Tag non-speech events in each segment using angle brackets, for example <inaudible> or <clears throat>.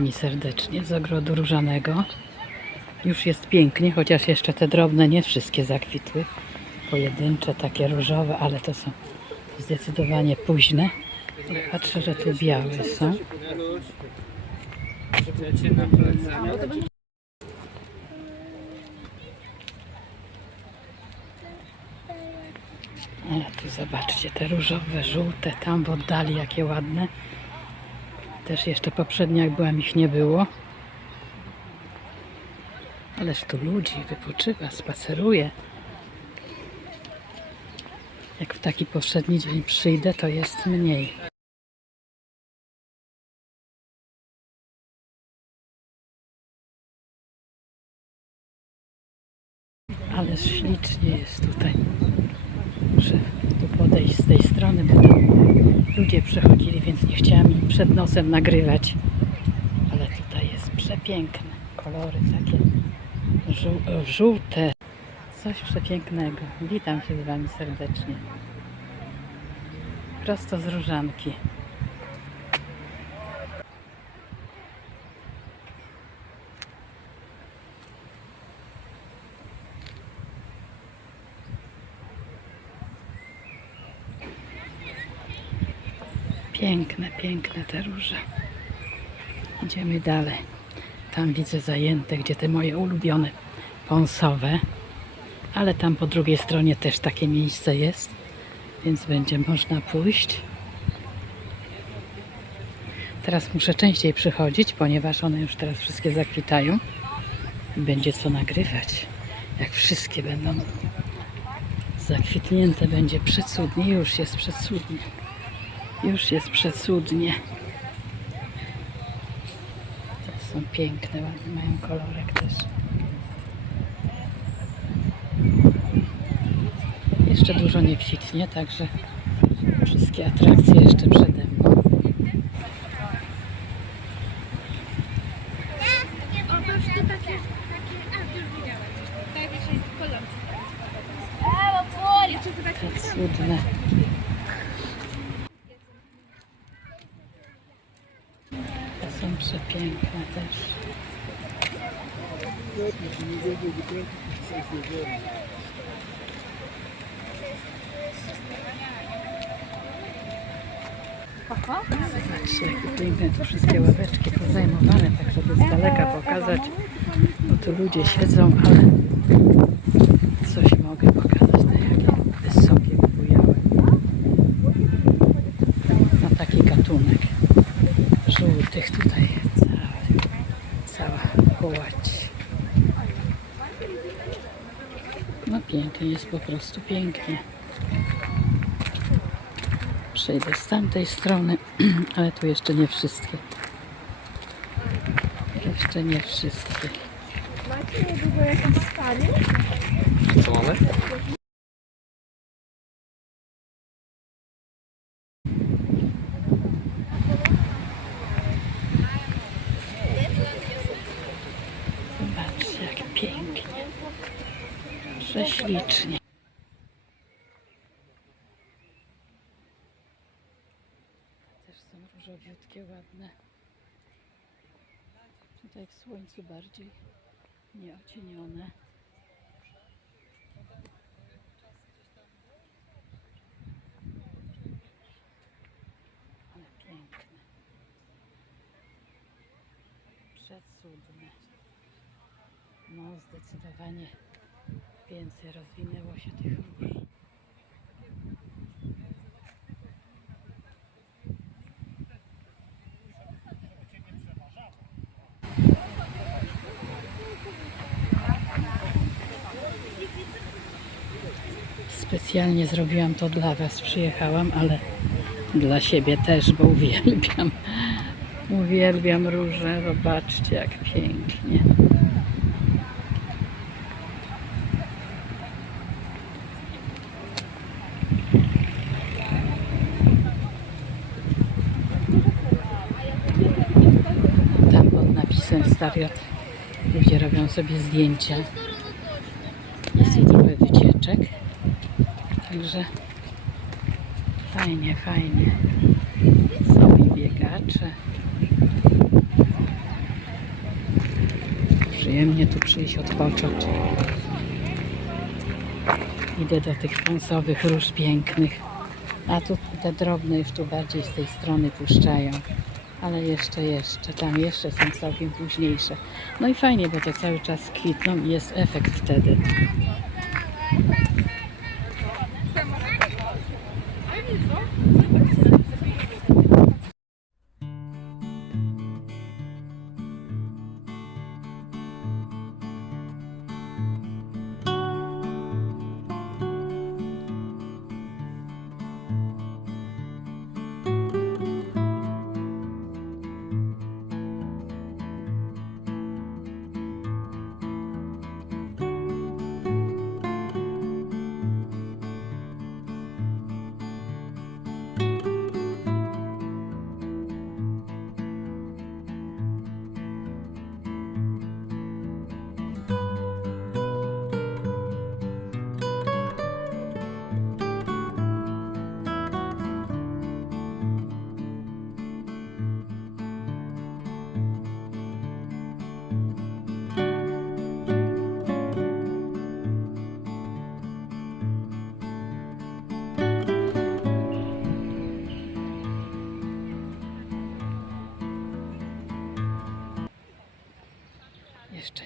Wami serdecznie z ogrodu różanego. Już jest pięknie, chociaż jeszcze te drobne nie wszystkie zakwitły. Pojedyncze, takie różowe, ale to są zdecydowanie późne. Patrzę, że tu białe są. Ale tu zobaczcie, te różowe, żółte, tam w oddali jakie ładne. Też jeszcze poprzednio jak byłam ich nie było. Ależ tu ludzi wypoczywa, spaceruje. Jak w taki powszedni dzień przyjdę, to jest mniej. Ależ ślicznie jest tutaj. Muszę tu podejść z tej strony, bo tam ludzie przechodzili, więc nie chciałam im przed nosem nagrywać. Ale tutaj jest przepiękne. Kolory takie żół- żółte. Coś przepięknego. Witam się z Wami serdecznie. Prosto z Różanki. Piękne, piękne te róże. Idziemy dalej. Tam widzę zajęte, gdzie te moje ulubione pąsowe. Ale tam po drugiej stronie też takie miejsce jest, więc będzie można pójść. Teraz muszę częściej przychodzić, ponieważ one już teraz wszystkie zakwitają. Będzie co nagrywać. Jak wszystkie będą zakwitnięte, będzie przecudnie. Już jest przecudnie. Już jest przecudnie. To są piękne, ładne, mają kolorek też. Jeszcze dużo nie kwitnie, także wszystkie atrakcje jeszcze przede mną. Tu takie, takie, a ty już widziałaś coś tam, tak jeszcze jest kolor. Ewa, poli! Jeszcze to takie Te cudne. To przepiękne też. Zobaczcie, jakie piękne tu wszystkie ławeczki pozajmowane, tak żeby z daleka pokazać. Bo tu ludzie siedzą, ale coś mogę pokazać, te jakie wysokie, bujałe. No taki gatunek żółtych tutaj pięknie, jest po prostu pięknie. Przejdę z tamtej strony, <clears throat> ale tu jeszcze nie wszystkie. Jeszcze nie wszystkie. Macie niedługo jakieś stanie? Co mamy? Zobaczcie, jak pięknie. Prześlicznie. Też są różowiutkie, ładne. Tutaj w słońcu bardziej nieocienione. Ale. No, zdecydowanie więcej rozwinęło się tych róż. Specjalnie zrobiłam to dla Was. Przyjechałam, ale dla siebie też, bo uwielbiam. Uwielbiam róże. Zobaczcie, jak pięknie. Tam pod ludzie robią sobie zdjęcia. Jest tu trochę wycieczek. Także fajnie, fajnie. Są i biegacze. Przyjemnie tu przyjść, odpocząć. Idę do tych pąsowych róż pięknych. A tu te drobne już tu bardziej z tej strony puszczają. Ale jeszcze, jeszcze, tam jeszcze są całkiem późniejsze. No i fajnie, bo to cały czas kwitną i jest efekt wtedy.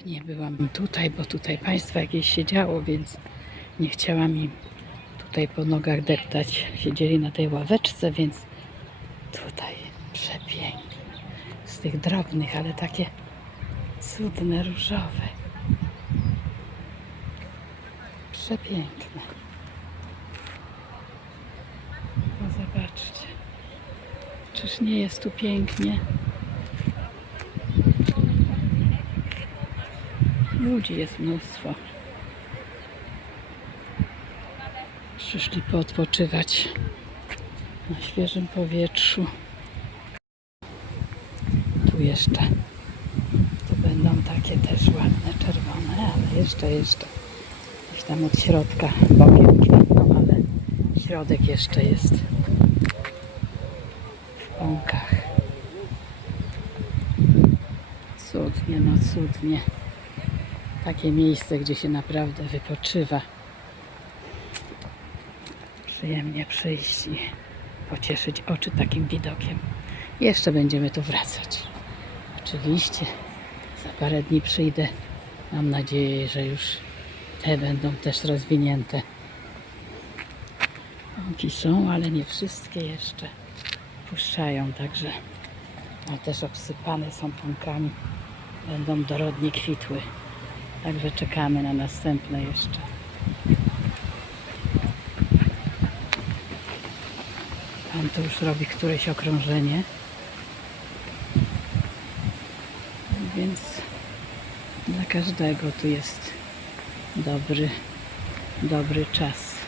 Nie byłam tutaj, bo tutaj państwa jakieś się działo, więc nie chciałam im tutaj po nogach deptać. Siedzieli na tej ławeczce, więc tutaj przepiękne. Z tych drobnych, ale takie cudne, różowe. Przepiękne. No zobaczcie. Czyż nie jest tu pięknie? Ludzi jest mnóstwo. Przyszli poodpoczywać na świeżym powietrzu. Tu jeszcze to będą takie też ładne, czerwone, ale jeszcze, jeszcze. Gdzieś tam od środka bokiem kwitną, ale środek jeszcze jest w pąkach. Cudnie, no cudnie takie miejsce, gdzie się naprawdę wypoczywa. Przyjemnie przyjść i pocieszyć oczy takim widokiem. Jeszcze będziemy tu wracać. Oczywiście za parę dni przyjdę. Mam nadzieję, że już te będą też rozwinięte. Pąki są, ale nie wszystkie jeszcze puszczają, także a też obsypane są pąkami. Będą dorodnie kwitły. Także czekamy na następne jeszcze. Pan tu już robi któreś okrążenie. Więc dla każdego tu jest dobry, dobry czas.